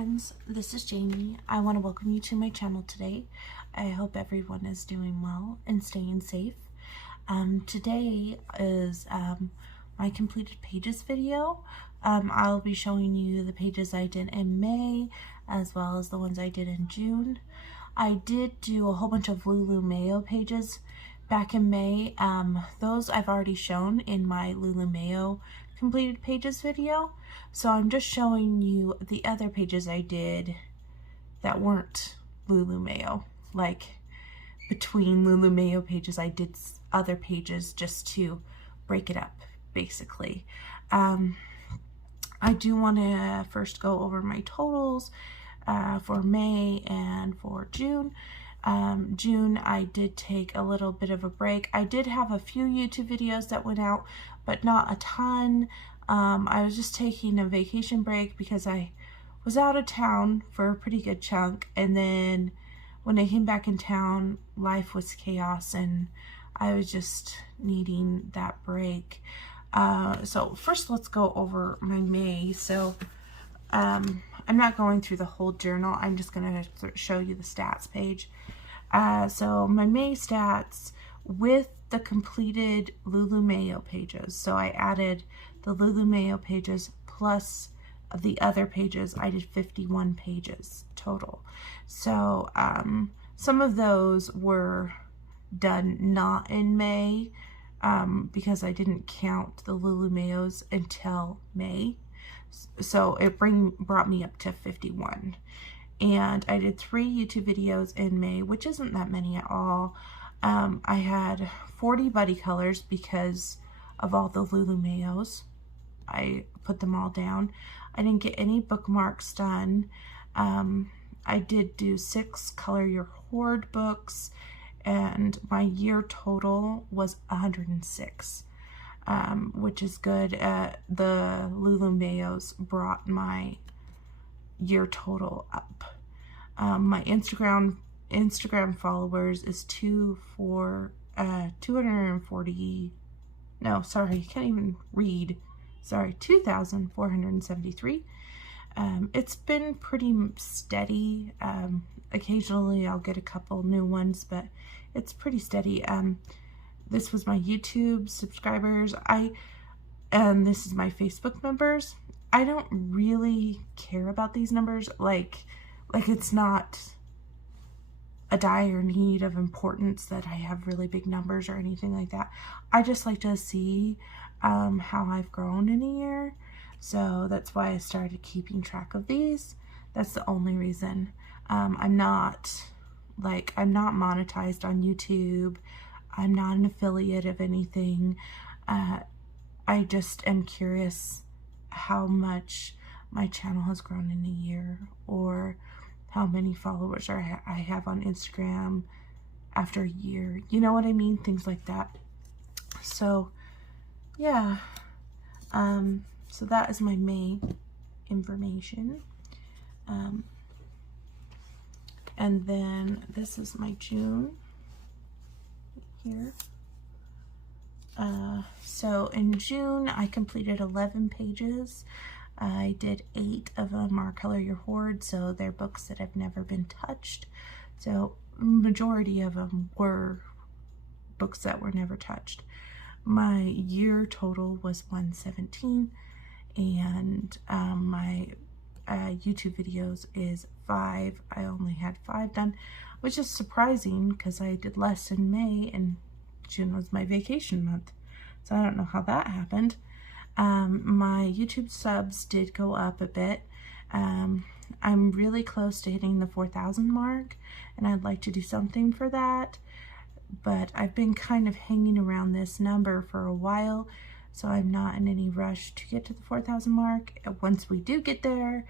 friends, this is Jamie. I want to welcome you to my channel today. I hope everyone is doing well and staying safe. Today is my completed pages video. I'll be showing you the pages I did in May as well as the ones I did in June. I did do a whole bunch of Lulu Mayo pages back in May. Those I've already shown in my Lulu Mayo completed pages video. So I'm just showing you the other pages I did that weren't Lulu Mayo. Like between Lulu Mayo pages, I did other pages just to break it up, basically. I do want to first go over my totals for May and for June. June, I did take a little bit of a break. I did have a few YouTube videos that went out, but not a ton. I was just taking a vacation break because I was out of town for a pretty good chunk, and then when I came back in town, life was chaos and I was just needing that break. So first let's go over my May. So I'm not going through the whole journal, I'm just going to show you the stats page. So my May stats with the completed Lulu Mayo pages. So I added the Lulu Mayo pages plus the other pages. I did 51 pages total. So some of those were done not in May because I didn't count the Lulu Mayos until May. So it brought me up to 51. And I did 3 YouTube videos in May, which isn't that many at all. I had 40 buddy colors because of all the Lulu Mayos. I put them all down. I didn't get any bookmarks done. I did do 6 Color Your Horde books, and my year total was 106, which is good. The Lulu Mayos brought my year total up. My Instagram followers is 240, no, sorry, can't even read. Sorry, 2,473. It's been pretty steady. Occasionally I'll get a couple new ones, but it's pretty steady. This was my YouTube subscribers. And this is my Facebook members. I don't really care about these numbers. Like it's not a dire need of importance that I have really big numbers or anything like that. I just like to see how I've grown in a year. So that's why I started keeping track of these. That's the only reason. I'm not monetized on YouTube. I'm not an affiliate of anything. I just am curious how much my channel has grown in a year, or how many followers I have on Instagram after a year. You know what I mean? Things like that. So yeah, so that is my May information. And then this is my June here. So in June, I completed 11 pages. I did 8 of them are Color Your Horde, so they're books that have never been touched. So majority of them were books that were never touched. My year total was 117, and my YouTube videos is 5. I only had 5 done, which is surprising because I did less in May and June was my vacation month. So I don't know how that happened. My YouTube subs did go up a bit. I'm really close to hitting the 4,000 mark, and I'd like to do something for that. But I've been kind of hanging around this number for a while, so I'm not in any rush to get to the 4,000 mark. Once we do get there,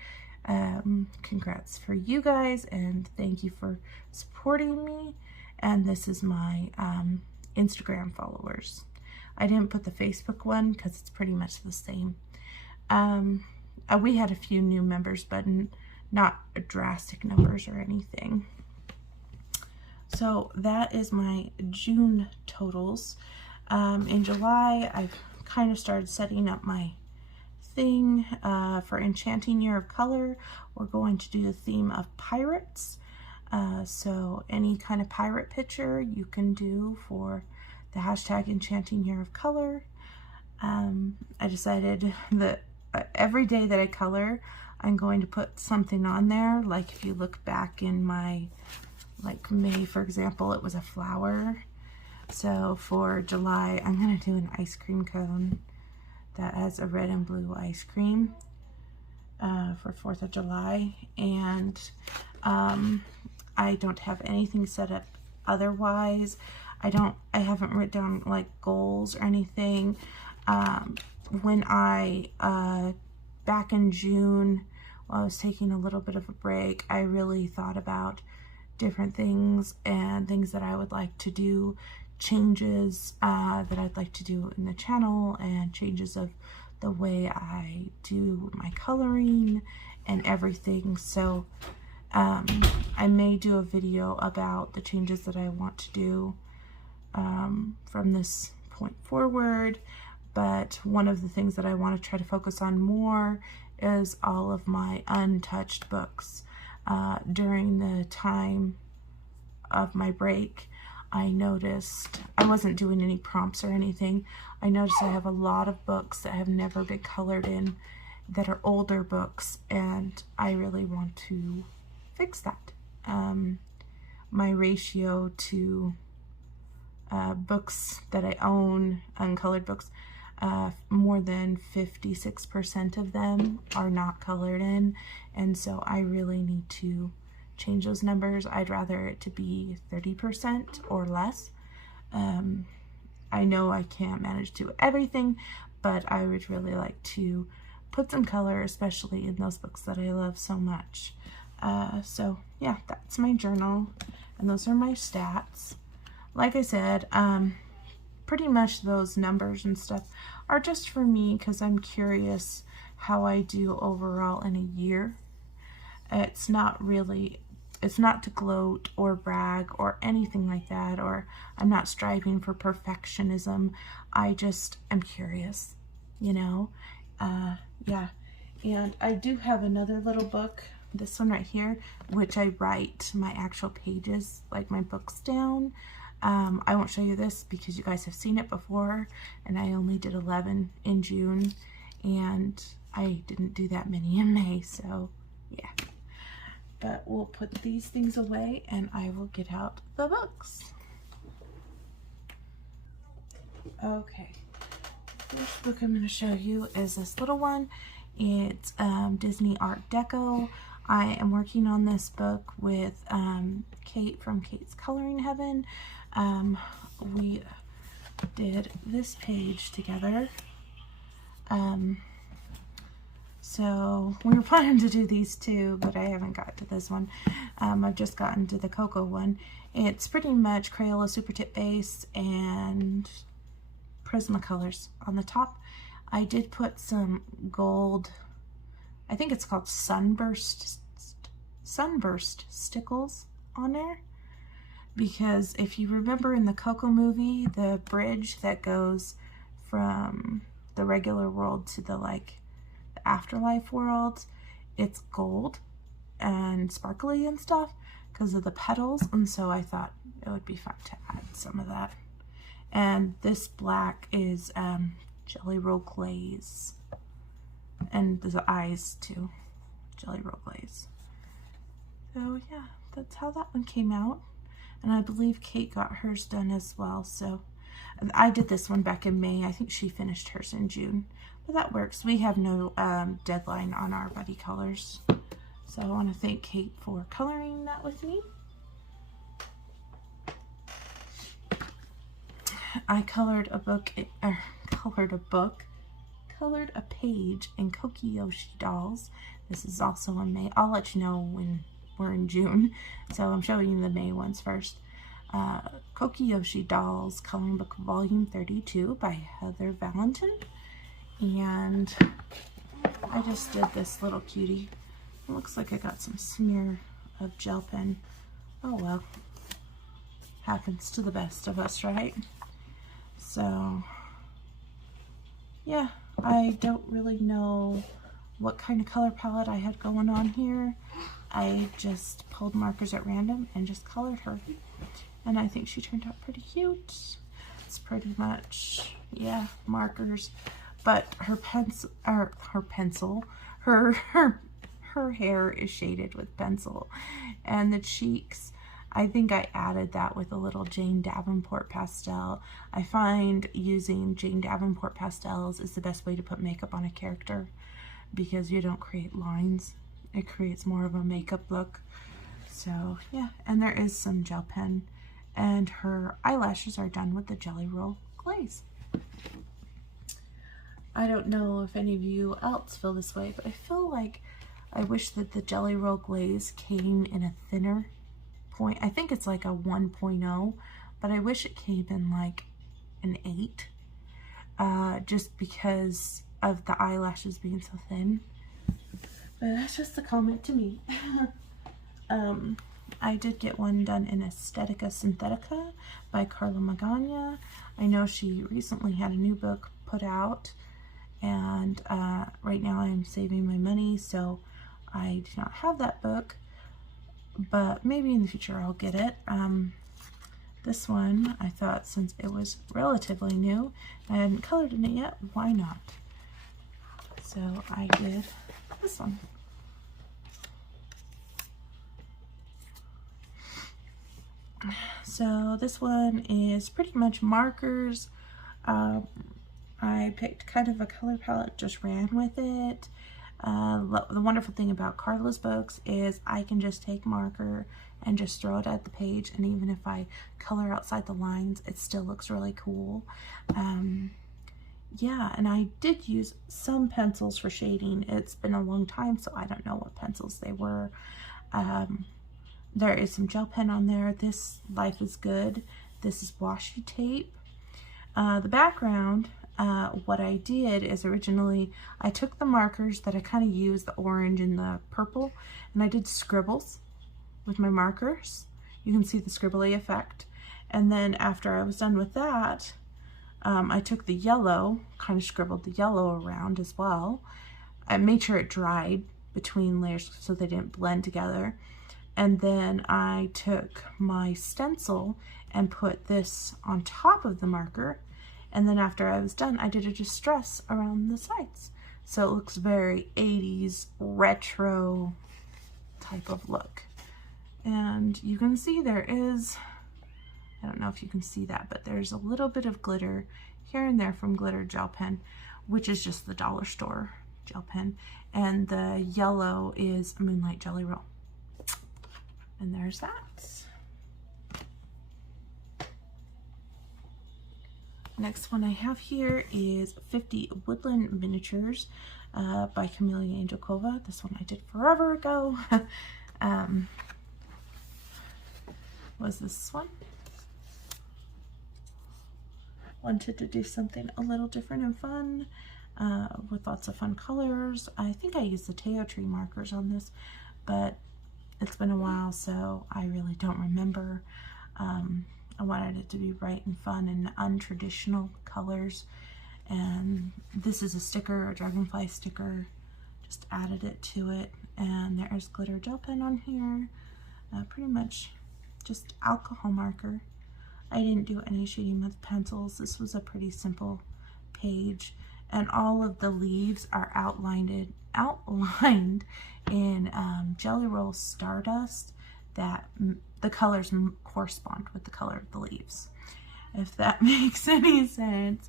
congrats for you guys, and thank you for supporting me. And this is my Instagram followers. I didn't put the Facebook one because it's pretty much the same. We had a few new members, but not drastic numbers or anything. So that is my June totals. In July, I've kind of started setting up my thing for Enchanting Year of Color. We're going to do the theme of pirates. So any kind of pirate picture you can do for the hashtag Enchanting Year of Color. I decided that every day that I color, I'm going to put something on there. Like if you look back in my, like May, for example, it was a flower. So for July, I'm going to do an ice cream cone that has a red and blue ice cream for 4th of July. And I don't have anything set up otherwise. I haven't written down like goals or anything. When back in June, while I was taking a little bit of a break, I really thought about different things and things that I would like to do, changes that I'd like to do in the channel, and changes of the way I do my coloring and everything. So I may do a video about the changes that I want to do from this point forward. But one of the things that I want to try to focus on more is all of my untouched books. During the time of my break, I noticed I wasn't doing any prompts or anything. I noticed I have a lot of books that have never been colored in, that are older books, and I really want to fix that. My ratio to books that I own, uncolored books, more than 56% of them are not colored in, and so I really need to change those numbers. I'd rather it to be 30% or less. I know I can't manage to do everything, but I would really like to put some color, especially in those books that I love so much. So yeah, that's my journal, and those are my stats. Like I said, pretty much those numbers and stuff are just for me because I'm curious how I do overall in a year. It's not to gloat or brag or anything like that, or I'm not striving for perfectionism. I just am curious, you know. Yeah, and I do have another little book, this one right here, which I write my actual pages, like my books, down. I won't show you this because you guys have seen it before, and I only did 11 in June, and I didn't do that many in May, so yeah. But we'll put these things away, and I will get out the books. Okay, first book I'm going to show you is this little one. It's Disney Art Deco. I am working on this book with Kate from Kate's Coloring Heaven. We did this page together. So we were planning to do these two, but I haven't got to this one. I've just gotten to the Cocoa one. It's pretty much Crayola Super Tip base and Prismacolors on the top. I did put some gold, I think it's called sunburst stickles on there, because if you remember in the Coco movie, the bridge that goes from the regular world to the afterlife world, it's gold and sparkly and stuff because of the petals, and so I thought it would be fun to add some of that. And this black is Jelly Roll Glaze, and the eyes too, Jelly Roll Glaze. So yeah, that's how that one came out, and I believe Kate got hers done as well. So I did this one back in May. I think she finished hers in June, but that works. We have no deadline on our buddy colors, so I want to thank Kate for coloring that with me. I colored a page in Yoshi dolls. This is also in May. I'll let you know when we're in June, so I'm showing you the May ones first. Yoshi Dolls Coloring Book Volume 32 by Heather Valentin, and I just did this little cutie. It looks like I got some smear of gel pen. Oh well, happens to the best of us, right? So yeah, I don't really know what kind of color palette I had going on here. I just pulled markers at random and just colored her. And I think she turned out pretty cute. It's pretty much, yeah, markers. But her her hair is shaded with pencil. And the cheeks, I think I added that with a little Jane Davenport pastel. I find using Jane Davenport pastels is the best way to put makeup on a character because you don't create lines. It creates more of a makeup look. So yeah, and there is some gel pen, and her eyelashes are done with the Jelly Roll glaze. I don't know if any of you else feel this way, but I feel like I wish that the Jelly Roll glaze came in a thinner point. I think it's like a 1.0, but I wish it came in like an 8, just because of the eyelashes being so thin. But that's just a comment to me. I did get one done in Aesthetica Synthetica by Carla Magana. I know she recently had a new book put out, and right now I'm saving my money, so I do not have that book, but maybe in the future I'll get it. This one, I thought since it was relatively new, I hadn't colored in it yet, why not? So I did this one. So this one is pretty much markers. I picked kind of a color palette, just ran with it. The wonderful thing about Carla's books is I can just take marker and just throw it at the page, and even if I color outside the lines, it still looks really cool. Yeah, and I did use some pencils for shading. It's been a long time, so I don't know what pencils they were. There is some gel pen on there. This Life is Good. This is washi tape. The background, what I did is originally I took the markers that I kind of used, the orange and the purple, and I did scribbles with my markers. You can see the scribbly effect. And then after I was done with that, I took the yellow, kind of scribbled the yellow around as well. I made sure it dried between layers so they didn't blend together. And then I took my stencil and put this on top of the marker. And then after I was done, I did a distress around the sides. So it looks very 80s retro type of look. And you can see there is, I don't know if you can see that, but there's a little bit of glitter here and there from glitter gel pen, which is just the dollar store gel pen. And the yellow is Moonlight Jelly Roll. And there's that. Next one I have here is 50 Woodland Miniatures by Camelia Angelkova. This one I did forever ago. Was this one? Wanted to do something a little different and fun with lots of fun colors. I think I used the Teo Tree markers on this, but it's been a while, so I really don't remember. I wanted it to be bright and fun and untraditional colors. And this is a sticker, a dragonfly sticker. Just added it to it. And there's glitter gel pen on here. Pretty much just alcohol marker. I didn't do any shading with pencils. This was a pretty simple page. And all of the leaves are outlined in Jelly Roll Stardust that the colors correspond with the color of the leaves, if that makes any sense.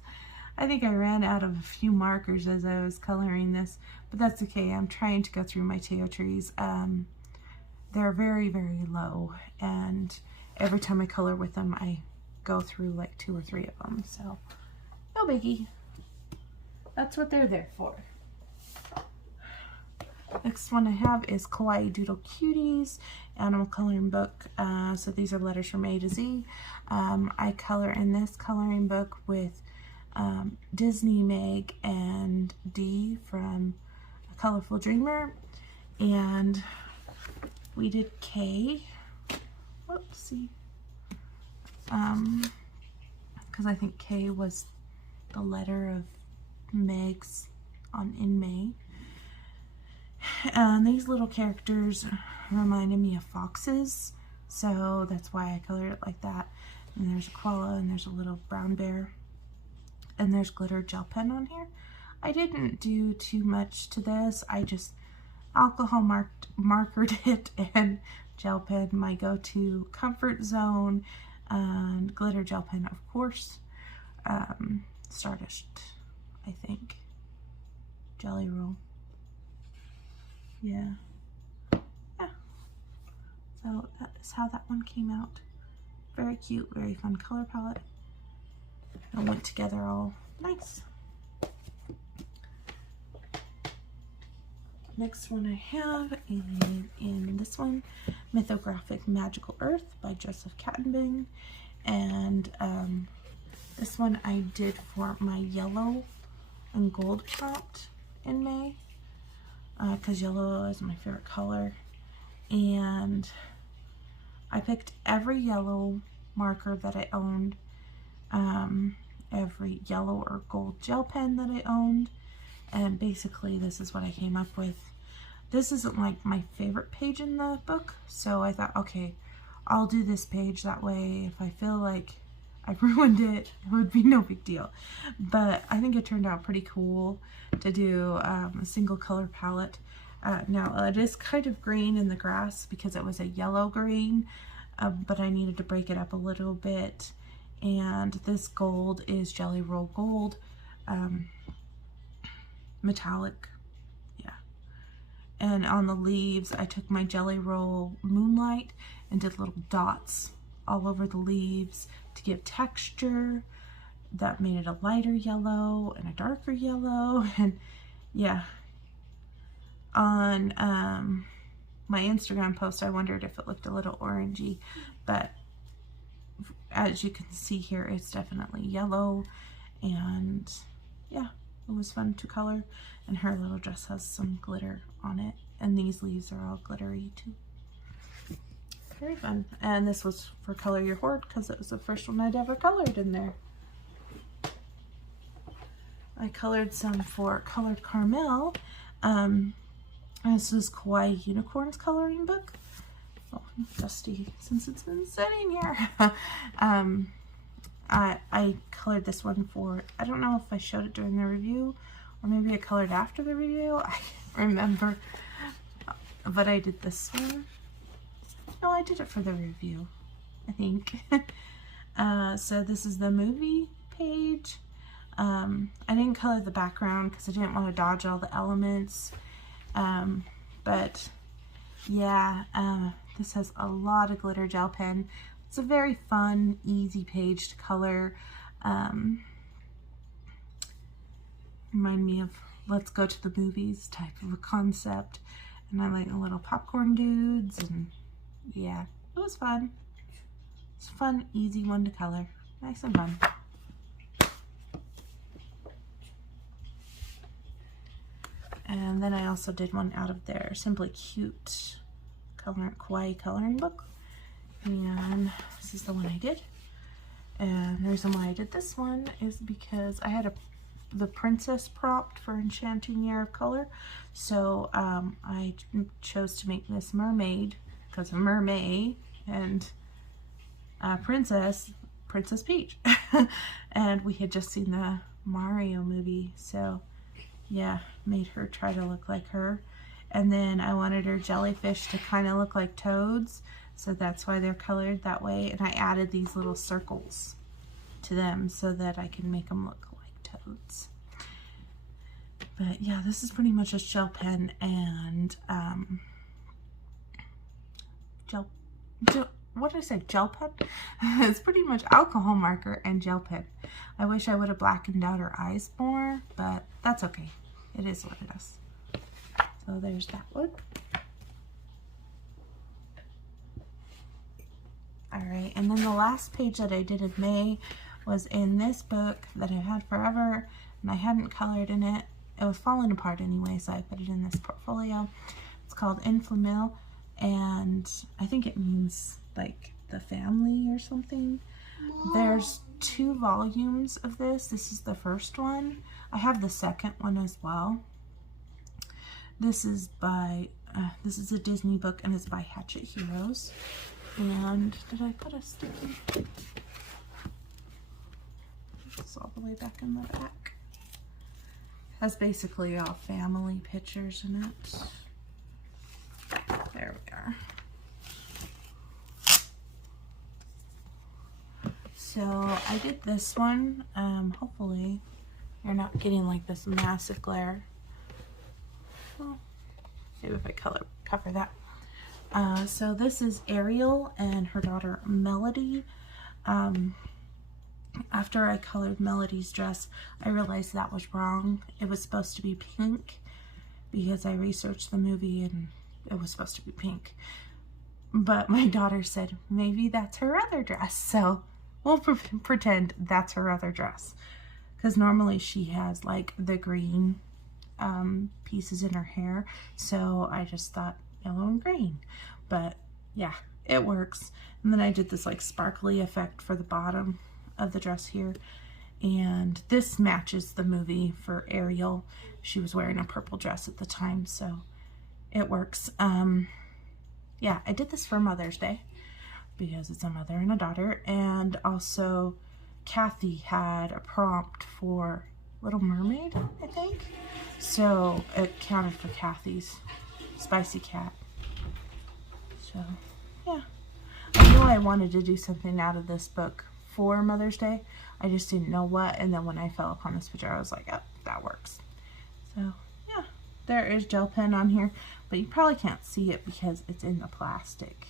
I think I ran out of a few markers as I was coloring this, but that's okay. I'm trying to go through my Teo trees. They're very, very low, and every time I color with them, I go through like 2 or 3 of them, so no biggie. That's what they're there for. Next one I have is Kawaii Doodle Cuties animal coloring book. So these are letters from A to Z. I color in this coloring book with Disney, Meg, and Dee from A Colorful Dreamer. And we did K. Whoopsie. Because I think K was the letter of Megs in May. And these little characters reminded me of foxes, so that's why I colored it like that. And there's a koala, and there's a little brown bear, and there's glitter gel pen on here. I didn't do too much to this. I just alcohol markered it, and gel pen, my go-to comfort zone, and glitter gel pen, of course. Stardust, I think. Jelly roll. Yeah. So that is how that one came out. Very cute, very fun color palette. And went together all nice. Next one I have is in this one, Mythographic Magical Earth by Joseph Kattenbing. And this one I did for my yellow and gold prompt in May, because yellow is my favorite color. And I picked every yellow marker that I owned, every yellow or gold gel pen that I owned, and basically this is what I came up with. This isn't like my favorite page in the book, so I thought, okay, I'll do this page, that way if I feel like I ruined it, it would be no big deal. But I think it turned out pretty cool to do a single color palette. Now it is kind of green in the grass because it was a yellow green, but I needed to break it up a little bit. And this gold is Jelly Roll Gold, metallic, yeah. And on the leaves, I took my Jelly Roll Moonlight and did little dots all over the leaves to give texture. That made it a lighter yellow and a darker yellow, and yeah. On my Instagram post, I wondered if it looked a little orangey, but as you can see here, it's definitely yellow, and yeah, it was fun to color. And her little dress has some glitter on it, and these leaves are all glittery too. Very fun. And this was for Color Your Horde because it was the first one I'd ever colored in there. I colored some for Colored Caramel. This is Kawaii Unicorns coloring book. Oh, dusty since it's been sitting here. I colored this one for, I don't know if I showed it during the review or maybe I colored after the review. I can't remember. But I did this one. No, I did it for the review, I think. So this is the movie page. I didn't color the background because I didn't want to dodge all the elements. But yeah, this has a lot of glitter gel pen. It's a very fun, easy page to color. Remind me of Let's Go to the Movies type of a concept. And I like the little popcorn dudes, and yeah, it was fun. It's a fun, easy one to color. Nice and fun. And then I also did one out of their Simply Cute Kawaii coloring book. And this is the one I did. And the reason why I did this one is because I had the princess prompt for Enchanting Year of Color. So I chose to make this mermaid because of mermaid and Princess Peach. And we had just seen the Mario movie, so yeah, made her try to look like her. And then I wanted her jellyfish to kind of look like toads, so that's why they're colored that way. And I added these little circles to them so that I can make them look like toads. But yeah, this is pretty much a gel pen and what did I say? Gel pen? It's pretty much alcohol marker and gel pen. I wish I would have blackened out her eyes more, but that's okay. It is what it is. So there's that one. Alright, and then the last page that I did in May was in this book that I've had forever, and I hadn't colored in it. It was falling apart anyway, so I put it in this portfolio. It's called Enfamil, and I think it means like the family or something. Mom. There's 2 volumes of this. This is the first one. I have the second one as well. This is by, this is a Disney book, and it's by Hatchet Heroes. And did I put a sticky? It's all the way back in the back. Has basically all family pictures in it. There we are. So I did this one. Hopefully you're not getting like this massive glare. Well, see if I cover that. So this is Ariel and her daughter Melody. After I colored Melody's dress, I realized that was wrong. It was supposed to be pink because I researched the movie and it was supposed to be pink. But my daughter said, maybe that's her other dress. So we'll pretend that's her other dress. Because normally she has like the green pieces in her hair. So I just thought yellow and green. But yeah, it works. And then I did this like sparkly effect for the bottom of the dress here, and this matches the movie for Ariel. She was wearing a purple dress at the time, so it works. Yeah, I did this for Mother's Day because it's a mother and a daughter, and also Kathy had a prompt for Little Mermaid, I think, so it counted for Kathy's spicy cat. So yeah, I knew I wanted to do something out of this book for Mother's Day. I just didn't know what, and then when I fell upon this picture I was like, oh, that works. So yeah, there is gel pen on here, but you probably can't see it because it's in the plastic.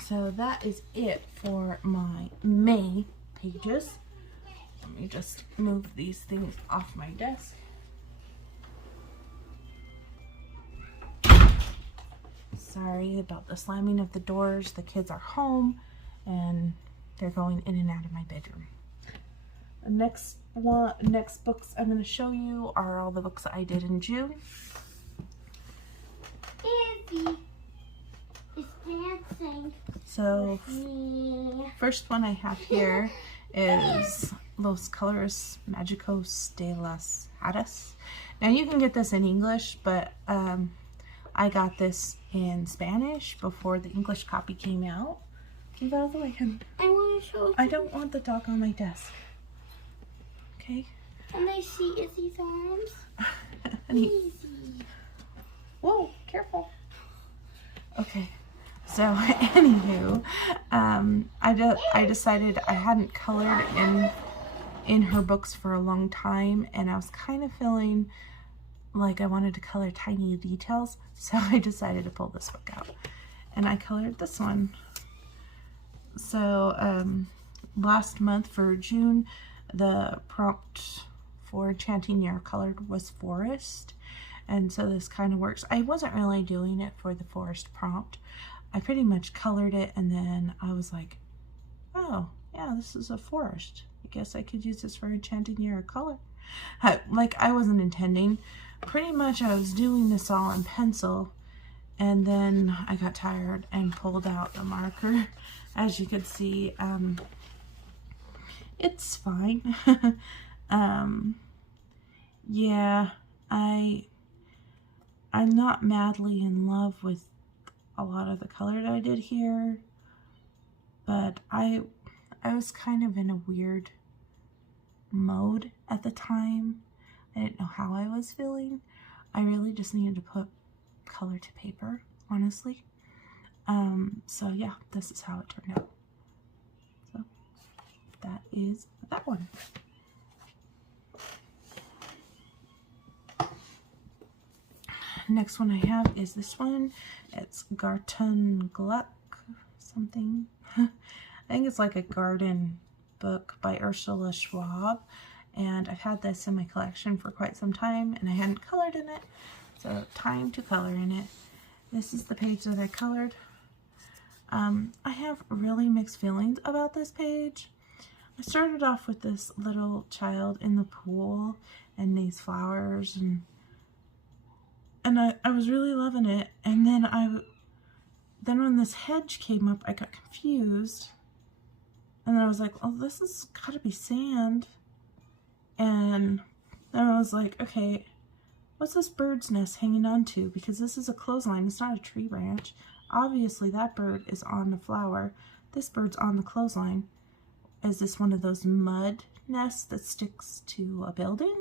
So that is it for my May pages. Let me just move these things off my desk. Sorry about the slamming of the doors. The kids are home and they're going in and out of my bedroom. The next books I'm going to show you are all the books that I did in June. Izzy is dancing. So first one I have here is Los Colores Magizos de Las Hadas. Now you can get this in English, but I got this in Spanish before the English copy came out. Move out of the way, honey. I want to show you. I don't want the dog on my desk. Okay? Can I see Izzy's arms? Honey. Izzy. Whoa, careful. Okay. So, anywho, I decided I hadn't colored in her books for a long time, and I was kind of feeling like I wanted to color tiny details, so I decided to pull this book out. And I colored this one. So last month for June, the prompt for Enchanting Year colored was forest, and so this kind of works. I wasn't really doing it for the forest prompt. I pretty much colored it, and then I was like, oh yeah, this is a forest. I guess I could use this for Enchanting Year color. Like, I wasn't intending. Pretty much I was doing this all in pencil, and then I got tired and pulled out the marker. As you can see, it's fine. Yeah, I'm not madly in love with a lot of the color that I did here, but I was kind of in a weird mode at the time. I didn't know how I was feeling. I really just needed to put color to paper, honestly. So yeah, this is how it turned out. So that is that one. Next one I have is this one. It's Garten Gluck something. I think it's like a garden book by Ursula Schwab, and I've had this in my collection for quite some time, and I hadn't colored in it, so time to color in it. This is the page that I colored. I have really mixed feelings about this page. I started off with this little child in the pool and these flowers, and I was really loving it, and then when this hedge came up, I got confused. And then I was like, oh, this has got to be sand. And then I was like, okay, what's this bird's nest hanging on to? Because this is a clothesline. It's not a tree branch. Obviously, that bird is on the flower. This bird's on the clothesline. Is this one of those mud nests that sticks to a building?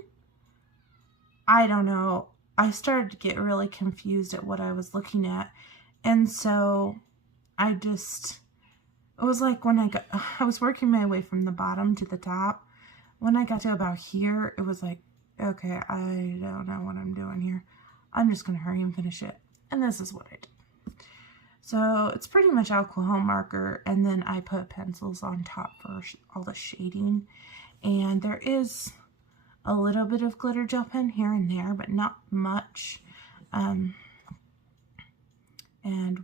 I don't know. I started to get really confused at what I was looking at. And so it was like when I was working my way from the bottom to the top. When I got to about here, it was like, okay, I don't know what I'm doing here. I'm just going to hurry and finish it. And this is what I did. So it's pretty much alcohol marker, and then I put pencils on top for all the shading. And there is a little bit of glitter gel pen here and there, but not much. And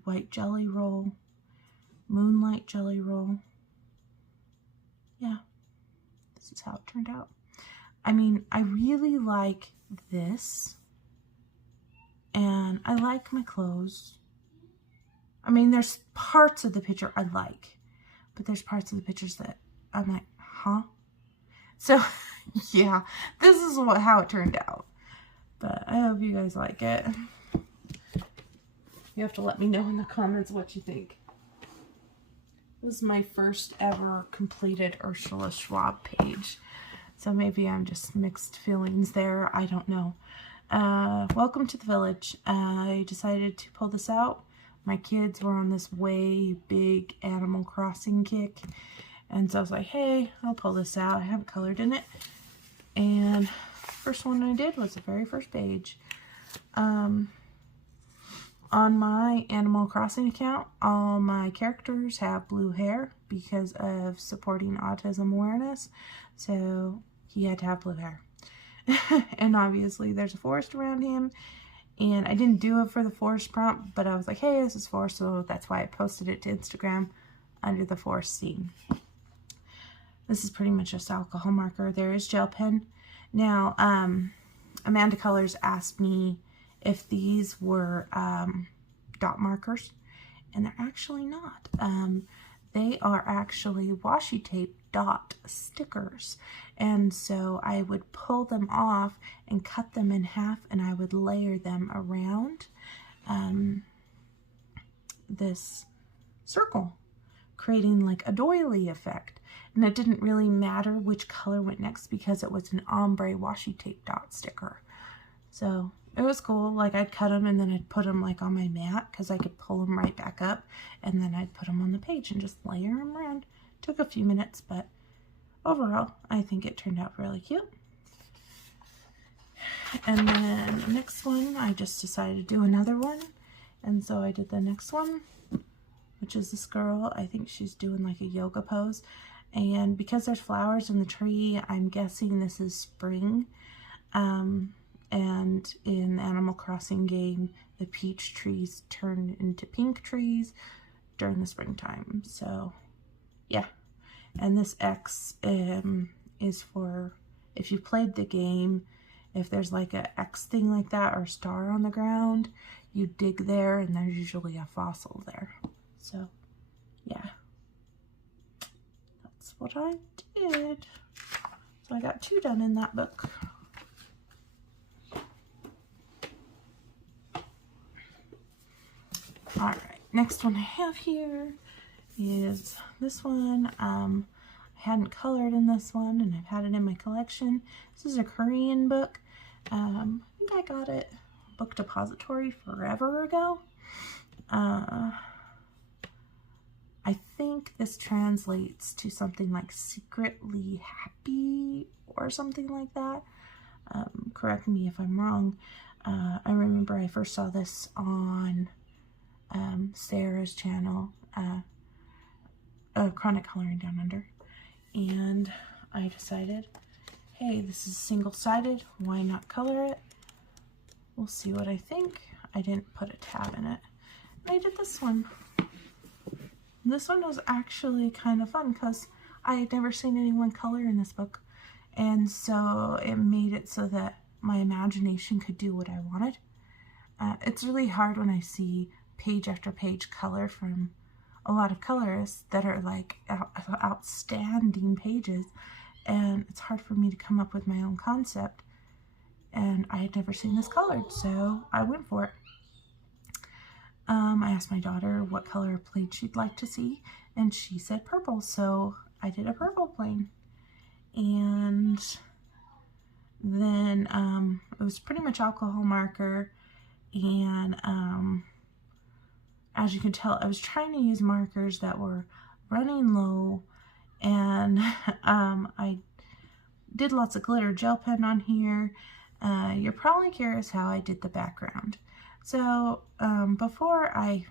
white jelly roll, moonlight jelly roll. Yeah, this is how it turned out. I mean, I really like this, and I like my clothes. I mean, there's parts of the picture I like, but there's parts of the pictures that I'm like, huh? So, yeah, this is how it turned out. But I hope you guys like it. You have to let me know in the comments what you think. This is my first ever completed Ursula Schwab page. So maybe I'm just mixed feelings there. I don't know. Welcome to the village. I decided to pull this out. My kids were on this way big Animal Crossing kick. And so I was like, hey, I'll pull this out. I haven't colored in it. And first one I did was the very first page. On my Animal Crossing account, all my characters have blue hair because of supporting autism awareness. So he had to have blue hair. And obviously there's a forest around him. And I didn't do it for the forest prompt, but I was like, hey, this is forest, so that's why I posted it to Instagram under the forest scene. This is pretty much just alcohol marker. There is gel pen. Now, Amanda Colors asked me if these were dot markers, and they're actually not. They are actually washi tape dot stickers, and so I would pull them off and cut them in half, and I would layer them around this circle, creating like a doily effect. And it didn't really matter which color went next because it was an ombre washi tape dot sticker. So it was cool. Like, I'd cut them and then I'd put them like on my mat because I could pull them right back up, and then I'd put them on the page and just layer them around. Took a few minutes, but overall I think it turned out really cute. And then the next one, I just decided to do another one, and so I did the next one, which is this girl. I think she's doing like a yoga pose, and because there's flowers in the tree, I'm guessing this is spring. And in Animal Crossing game, the peach trees turn into pink trees during the springtime. So, yeah. And this X is for, if you played the game, if there's like a X thing like that or a star on the ground, you dig there and there's usually a fossil there. So, yeah. That's what I did. So I got 2 done in that book. Alright, next one I have here is this one. I hadn't colored in this one, and I've had it in my collection. This is a Korean book. I think I got it Book Depository forever ago. I think this translates to something like secretly happy or something like that. Correct me if I'm wrong. I remember I first saw this on Sarah's channel, Chronic Coloring Down Under, and I decided, hey, this is single-sided, why not color it? We'll see what I think. I didn't put a tab in it. And I did this one. This one was actually kind of fun because I had never seen anyone color in this book, and so it made it so that my imagination could do what I wanted. It's really hard when I see page after page color from a lot of colorists that are like outstanding pages, and it's hard for me to come up with my own concept. And I had never seen this colored, so I went for it. I asked my daughter what color plane she'd like to see, and she said purple, so I did a purple plane. And then it was pretty much alcohol marker, and as you can tell, I was trying to use markers that were running low, and I did lots of glitter gel pen on here. You're probably curious how I did the background. So before I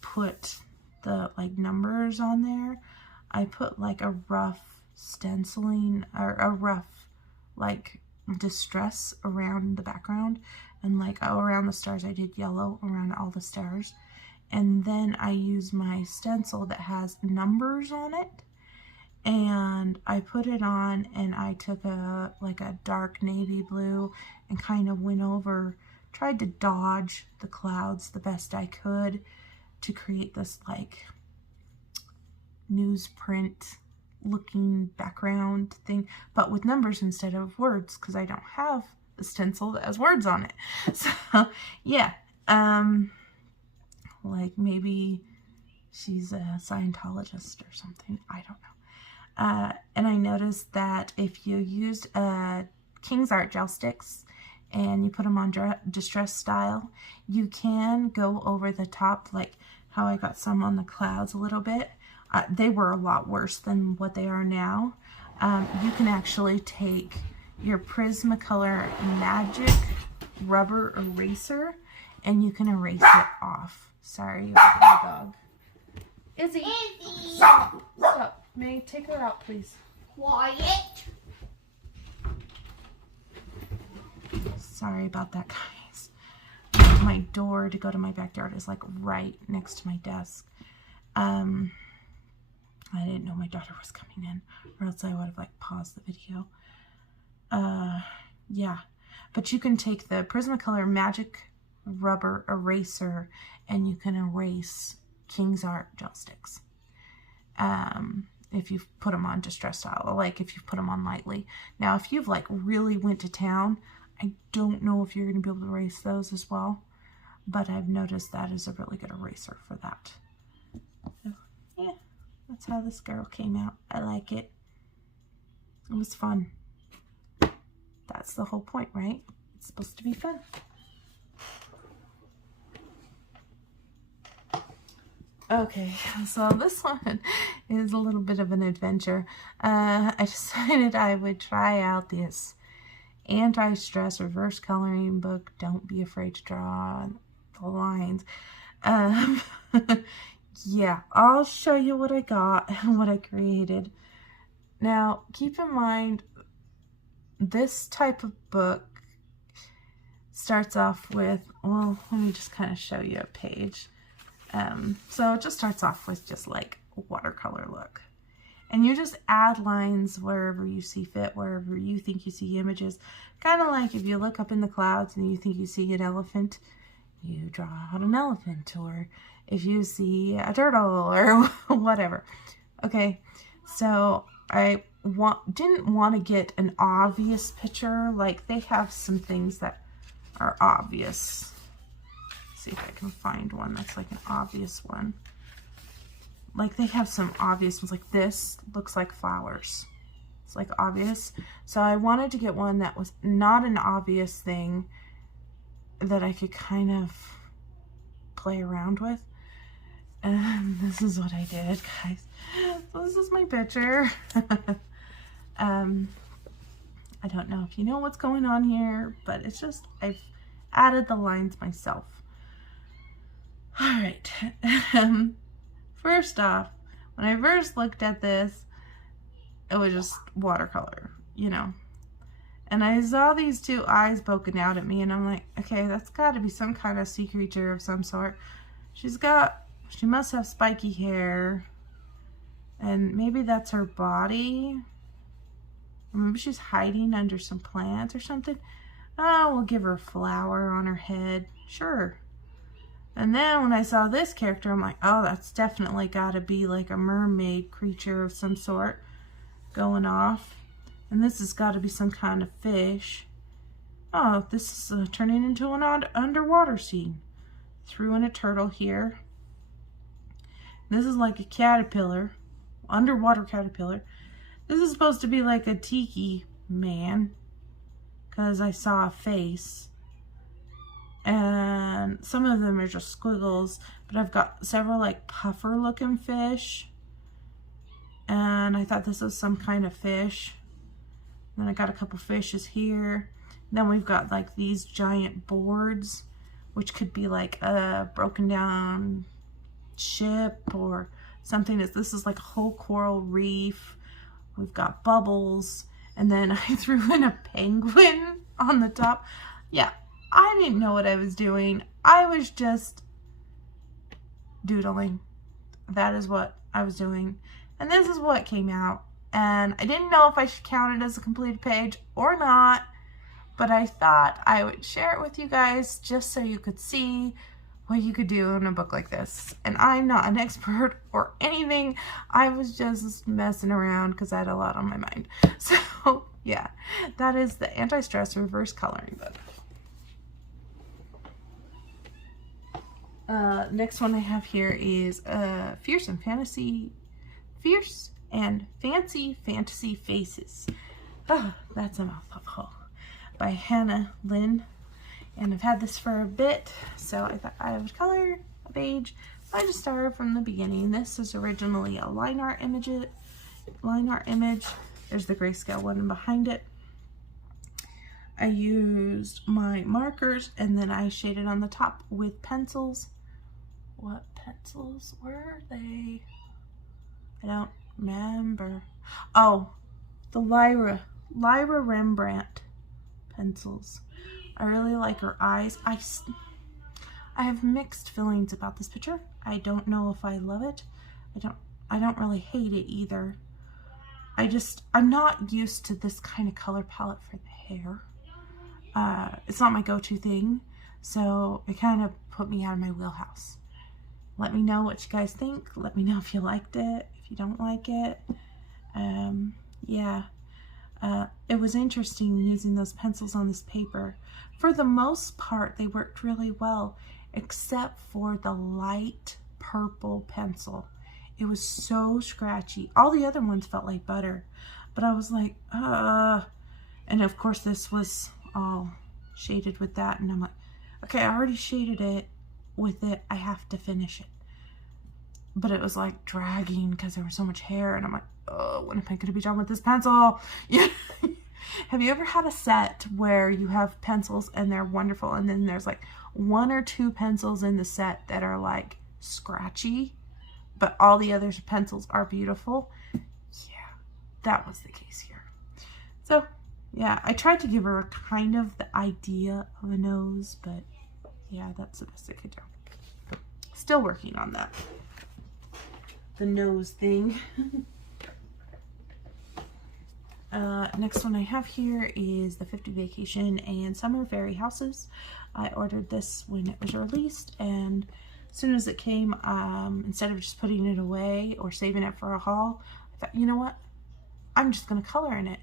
put the like numbers on there, I put like a rough stenciling or a rough like distress around the background, and like around the stars I did yellow around all the stars, and then I use my stencil that has numbers on it, and I put it on, and I took a dark navy blue and kind of went over, tried to dodge the clouds the best I could to create this like newsprint looking background thing, but with numbers instead of words, because I don't have a stencil that has words on it. So yeah, like maybe she's a Scientologist or something, I don't know. And I noticed that if you used King's Art gel sticks and you put them on distress style, you can go over the top, like how I got some on the clouds a little bit. They were a lot worse than what they are now. You can actually take your Prismacolor Magic rubber eraser and you can erase it off. Sorry about my dog. Izzy! Stop! Stop. May I take her out, please? Quiet. Sorry about that, guys. My door to go to my backyard is like right next to my desk. I didn't know my daughter was coming in, or else I would have like paused the video. Yeah, but you can take the Prismacolor Magic rubber eraser and you can erase King's Art gel sticks. If you put them on distress style, like if you put them on lightly. Now, if you've like really went to town, I don't know if you're going to be able to erase those as well, but I've noticed that is a really good eraser for that. So, yeah, that's how this girl came out. I like it. It was fun. That's the whole point, right? It's supposed to be fun. Okay, so this one is a little bit of an adventure. I decided I would try out this anti-stress reverse coloring book. Don't be afraid to draw the lines. Yeah, I'll show you what I got and what I created. Now, keep in mind, this type of book starts off with, well, let me just kind of show you a page. So it just starts off with just like a watercolor look. And you just add lines wherever you see fit, wherever you think you see images. Kind of like if you look up in the clouds and you think you see an elephant, you draw out an elephant. Or if you see a turtle or whatever. Okay, so I didn't want to get an obvious picture. Like they have some things that are obvious. See if I can find one that's like an obvious one. Like they have some obvious ones, like this looks like flowers. It's like obvious. So I wanted to get one that was not an obvious thing that I could kind of play around with. And this is what I did, guys. So this is my picture. I don't know if you know what's going on here, but it's just, I've added the lines myself. All right. First off, when I first looked at this, it was just watercolor, you know. And I saw these two eyes poking out at me, and I'm like, okay, that's got to be some kind of sea creature of some sort. She must have spiky hair, and maybe that's her body. Or maybe she's hiding under some plants or something. Oh, we'll give her a flower on her head. Sure. And then when I saw this character, I'm like, oh, that's definitely got to be like a mermaid creature of some sort going off. And this has got to be some kind of fish. Oh, this is turning into an underwater scene. Threw in a turtle here. This is like a caterpillar, underwater caterpillar. This is supposed to be like a tiki man, because I saw a face. And some of them are just squiggles, but I've got several like puffer looking fish. And I thought this was some kind of fish. Then I got a couple fishes here. Then we've got like these giant boards, which could be like a broken down ship or something. This is like a whole coral reef. We've got bubbles. And then I threw in a penguin on the top. Yeah, I didn't know what I was doing. I was just doodling. That is what I was doing. And this is what came out. And I didn't know if I should count it as a completed page or not, but I thought I would share it with you guys just so you could see what you could do in a book like this. And I'm not an expert or anything. I was just messing around because I had a lot on my mind. So yeah, that is the Anti-Stress Reverse Coloring book. Next one I have here is Fierce and Fancy Fantasy Faces. Oh, that's a mouthful. By Hannah Lynn. And I've had this for a bit, so I thought I would color a page. I just started from the beginning. This is originally a line art image. There's the grayscale one behind it. I used my markers and then I shaded on the top with pencils. What pencils were they? I don't remember. Oh, the Lyra Rembrandt pencils. I really like her eyes. I have mixed feelings about this picture. I don't know if I love it. I don't really hate it either. I'm not used to this kind of color palette for the hair. It's not my go-to thing, so it kind of put me out of my wheelhouse. Let me know what you guys think. Let me know if you liked it, if you don't like it. Yeah. It was interesting using those pencils on this paper. For the most part, they worked really well, except for the light purple pencil. It was so scratchy. All the other ones felt like butter, but I was like, and of course this was all shaded with that, and I'm like, okay, I already shaded it with it. I have to finish it. But it was like dragging because there was so much hair, and I'm like, oh, when am I going to be done with this pencil? Yeah. Have you ever had a set where you have pencils and they're wonderful, and then there's like 1 or 2 pencils in the set that are like scratchy, but all the other pencils are beautiful? Yeah, that was the case here. So yeah, I tried to give her a kind of the idea of a nose, but yeah, that's the best I could do. Still working on that. The nose thing. Next one I have here is the 50 Vacation and Summer Fairy Houses. I ordered this when it was released, and as soon as it came, instead of just putting it away or saving it for a haul, I thought, you know what? I'm just going to color in it.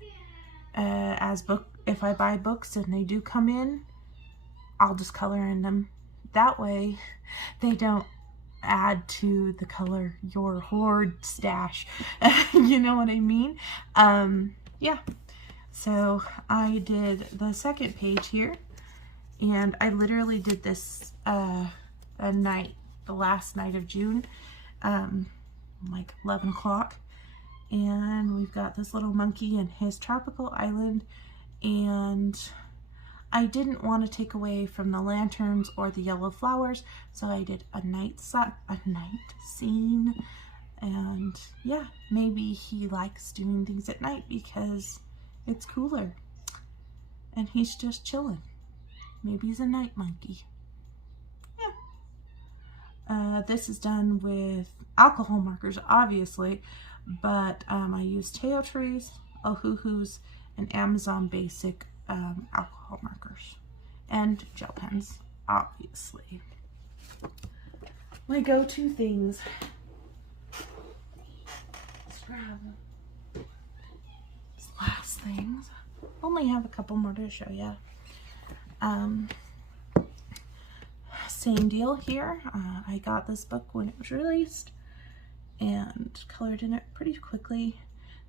If I buy books and they do come in, I'll just color in them. That way, they don't add to the color your Horde stash. You know what I mean? Yeah. So I did the second page here, and I literally did this the last night of June, like 11 o'clock. And we've got this little monkey and his tropical island, and I didn't want to take away from the lanterns or the yellow flowers, so I did a night scene. And yeah, maybe he likes doing things at night because it's cooler and he's just chilling. Maybe he's a night monkey. Yeah. This is done with alcohol markers, obviously, but I used Teo Trees, Ohuhus, and Amazon Basic alcohol markers and gel pens, obviously. my go-to things. Let's grab these last things. Only have a couple more to show you. Same deal here. I got this book when it was released and colored in it pretty quickly.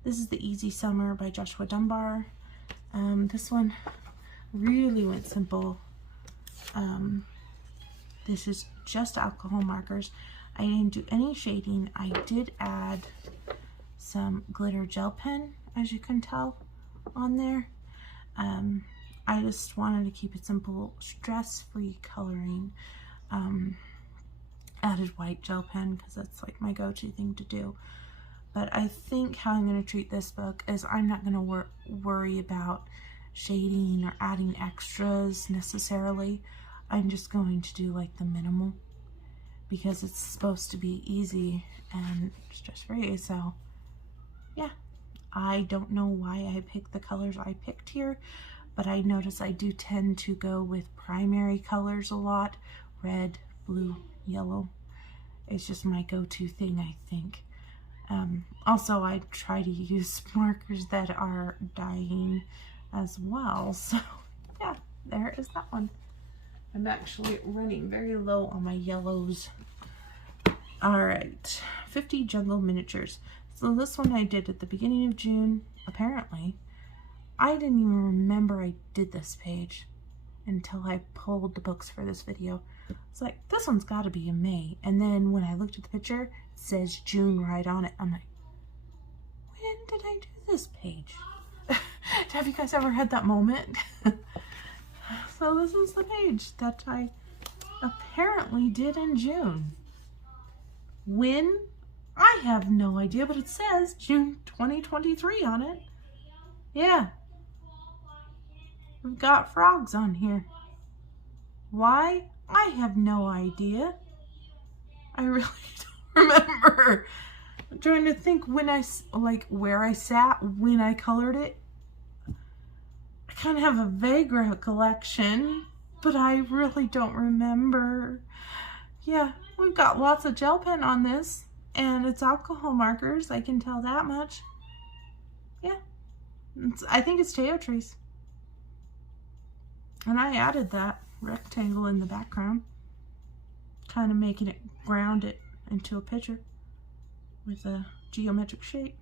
This is The Easy Summer by Joshua Dunbar. This one really went simple. This is just alcohol markers. I didn't do any shading. I did add some glitter gel pen, as you can tell on there. I just wanted to keep it simple, stress-free coloring. Added white gel pen because that's like my go-to thing to do. But I think how I'm going to treat this book is I'm not going to worry about shading or adding extras necessarily. I'm just going to do like the minimal because it's supposed to be easy and stress-free. So yeah, I don't know why I picked the colors I picked here, but I notice I do tend to go with primary colors a lot. Red, blue, yellow. It's just my go-to thing, I think. Also, I try to use markers that are dying as well. So yeah, there is that one. I'm actually running very low on my yellows. Alright, 50 Jungle Miniatures. So this one I did at the beginning of June, apparently. I didn't even remember I did this page until I pulled the books for this video. It's like, this one's got to be in May. And then when I looked at the picture, it says June right on it. I'm like, when did I do this page? Have you guys ever had that moment? So this is the page that I apparently did in June. When? I have no idea, but it says June 2023 on it. Yeah. We've got frogs on here. Why? I have no idea. I really don't remember. I'm trying to think when where I sat when I colored it. I kind of have a vague recollection, but I really don't remember. Yeah, we've got lots of gel pen on this, and it's alcohol markers. I can tell that much. Yeah, I think it's Teotrese. And I added that rectangle in the background, kind of making it ground it into a picture with a geometric shape.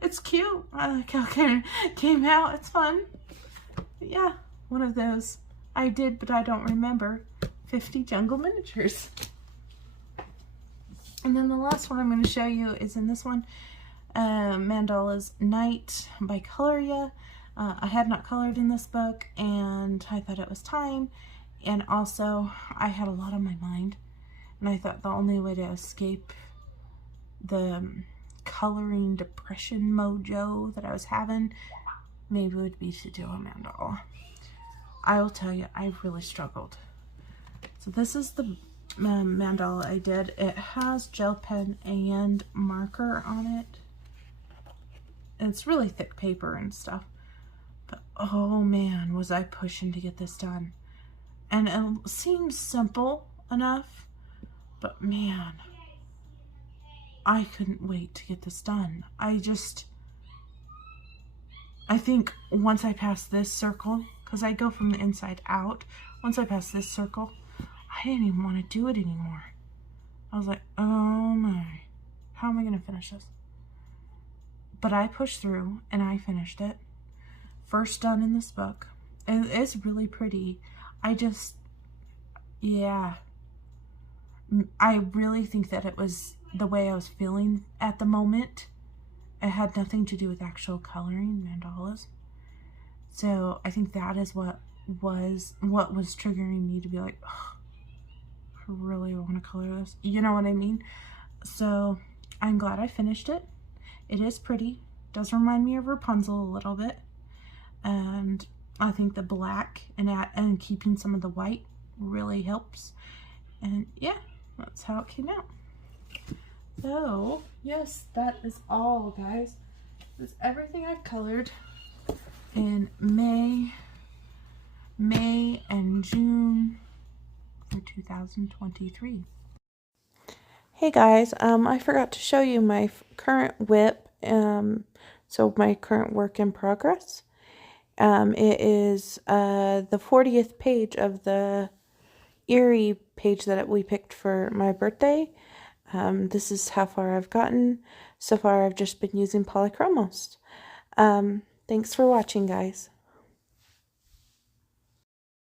It's cute. I like how it came out. It's fun. But yeah, one of those I did, but I don't remember. 50 Jungle Miniatures. And then the last one I'm going to show you is in this one, Mandalas Night by Coloria. I had not colored in this book, and I thought it was time, and also I had a lot on my mind, and I thought the only way to escape the coloring depression mojo that I was having maybe would be to do a mandala. I will tell you, I really struggled. So this is the mandala I did. It has gel pen and marker on it. And it's really thick paper and stuff. But oh man, was I pushing to get this done. And it seems simple enough, but man, I couldn't wait to get this done. I think once I pass this circle, because I go from the inside out, once I pass this circle, I didn't even want to do it anymore. I was like, oh my, how am I going to finish this? But I pushed through and I finished it. First done in this book. And it's really pretty. Yeah. I really think that it was the way I was feeling at the moment. It had nothing to do with actual coloring mandalas. So I think that is what was triggering me to be like, oh, I really want to color this. You know what I mean? So I'm glad I finished it. It is pretty. Does remind me of Rapunzel a little bit. And I think the black and keeping some of the white really helps. And yeah, that's how it came out. So yes, that is all, guys. That's everything I've colored in May and June for 2023. Hey guys, I forgot to show you my current whip, so my current work in progress. It is the 40th page of the Eerie page that we picked for my birthday. This is how far I've gotten. So far I've just been using polychromos. Thanks for watching, guys.